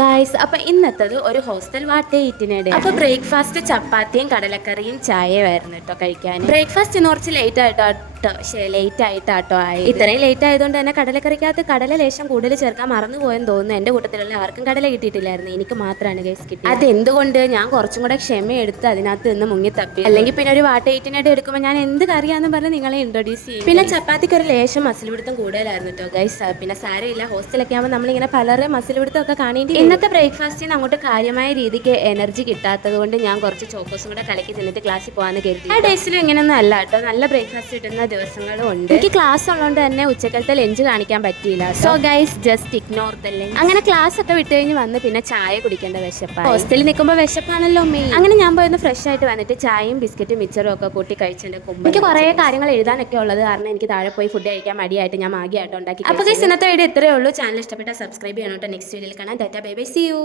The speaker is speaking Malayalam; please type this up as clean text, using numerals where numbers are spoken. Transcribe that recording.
ഗായ്സ്, അപ്പൊ ഇന്നത്തത് ഒരു ഹോസ്റ്റൽ വാട്ടേ ഈറ്റിനിടെ. അപ്പൊ ബ്രേക്ക്ഫാസ്റ്റ് ചപ്പാത്തിയും കടലക്കറിയും ചായയായിരുന്നു കേട്ടോ കഴിക്കാൻ. ബ്രേക്ക്ഫാസ്റ്റ് കുറച്ച് ലേറ്റ് ആയിട്ടാട്ടോ ആയി. ഇത്രയും ലേറ്റ് ആയതുകൊണ്ട് തന്നെ കടലക്കറിക്കകത്ത് കടല ലേശം കൂടുതൽ ചേർക്കാൻ മറന്നുപോയെന്ന് തോന്നുന്നു. എന്റെ കൂട്ടത്തിലുള്ള ആർക്കും കടല കിട്ടിയിട്ടില്ലായിരുന്നു, എനിക്ക് മാത്രമാണ് ഗൈസ് കിട്ടിയത്. അതെന്തുകൊണ്ട് ഞാൻ കുറച്ചും കൂടെ ക്ഷമയെടുത്ത് അതിനകത്ത് നിന്ന് മുങ്ങി തപ്പി. അല്ലെങ്കിൽ പിന്നെ ഒരു വാട്ട ഈറ്റിനായിട്ട് എടുക്കുമ്പോൾ ഞാൻ എന്ത് കറിയാന്ന് പറഞ്ഞ് നിങ്ങളെ ഇൻട്രൊഡ്യൂസ് ചെയ്യും. പിന്നെ ചപ്പാത്തിക്ക് ഒരു ലേശം മസിൽ പിടുത്തം കൂടുതലായിരുന്നു കേട്ടോ ഗൈസ്. പിന്നെ സാരമില്ല, ഹോസ്റ്റലൊക്കെ ആകുമ്പോൾ നമ്മളിങ്ങനെ പലരെ മസിൽ പിടുത്തം ഒക്കെ കാണേണ്ടി. ഇന്നത്തെ ബ്രേക്ക്ഫാസ്റ്റിന് അങ്ങോട്ട് കാര്യമായ രീതിക്ക് എനർജി കിട്ടാത്തത് കൊണ്ട് ഞാൻ കുറച്ച് ചോക്കോസും കൂടെ കലക്കി തിന്നിട്ട് ക്ലാസ്സിൽ പോകാന്ന് കരുതി. ആ ഡേയ്സിലും ഇങ്ങനെയൊന്നും അല്ല കേട്ടോ, നല്ല ബ്രേക്ക്ഫാസ്റ്റ് കിട്ടുന്ന ദിവസങ്ങളും ഉണ്ട്. എനിക്ക് ക്ലാസ് ഉള്ളതുകൊണ്ട് തന്നെ ഉച്ചക്കലത്തെ ലഞ്ച് കാണിക്കാൻ പറ്റിയില്ല. So guys, just ignore the lunch. അങ്ങനെ ക്ലാസ് ഒക്കെ വിട്ട് കഴിഞ്ഞ് വന്ന് പിന്നെ ചായ കുടിക്കേണ്ട വിശപ്പാണ്. ഹോസ്റ്റലിൽ നിൽക്കുമ്പോൾ വിശപ്പാണല്ലോ മെയിൻ. അങ്ങനെ ഞാൻ പോയൊന്ന് ഫ്രഷ് ആയിട്ട് വന്നിട്ട് ചായയും ബിസ്ക്കറ്റും മിച്ചറും ഒക്കെ കൂട്ടി കഴിച്ചതിന്റെ കുമ്പ് എനിക്ക് കുറേ കാര്യങ്ങൾ എഴുതാനൊക്കെ ഉള്ളത് കാരണം എനിക്ക് താഴെ പോയി ഫുഡ് കഴിക്കാൻ മടിയായിട്ട് ഞാൻ മാഗിയായിട്ട് ഉണ്ടാക്കി. അപ്പോൾ ഗൈസ്, ഇന്നത്തെ വീഡിയോ ഇത്രയേ ഉള്ളൂ. ചാനൽ ഇഷ്ടപ്പെട്ടാൽ സബ്സ്ക്രൈബ് ചെയ്യണം കേട്ടോ. നെക്സ്റ്റ് വീഡിയോയിൽ കാണാം. Tata bye bye, see you.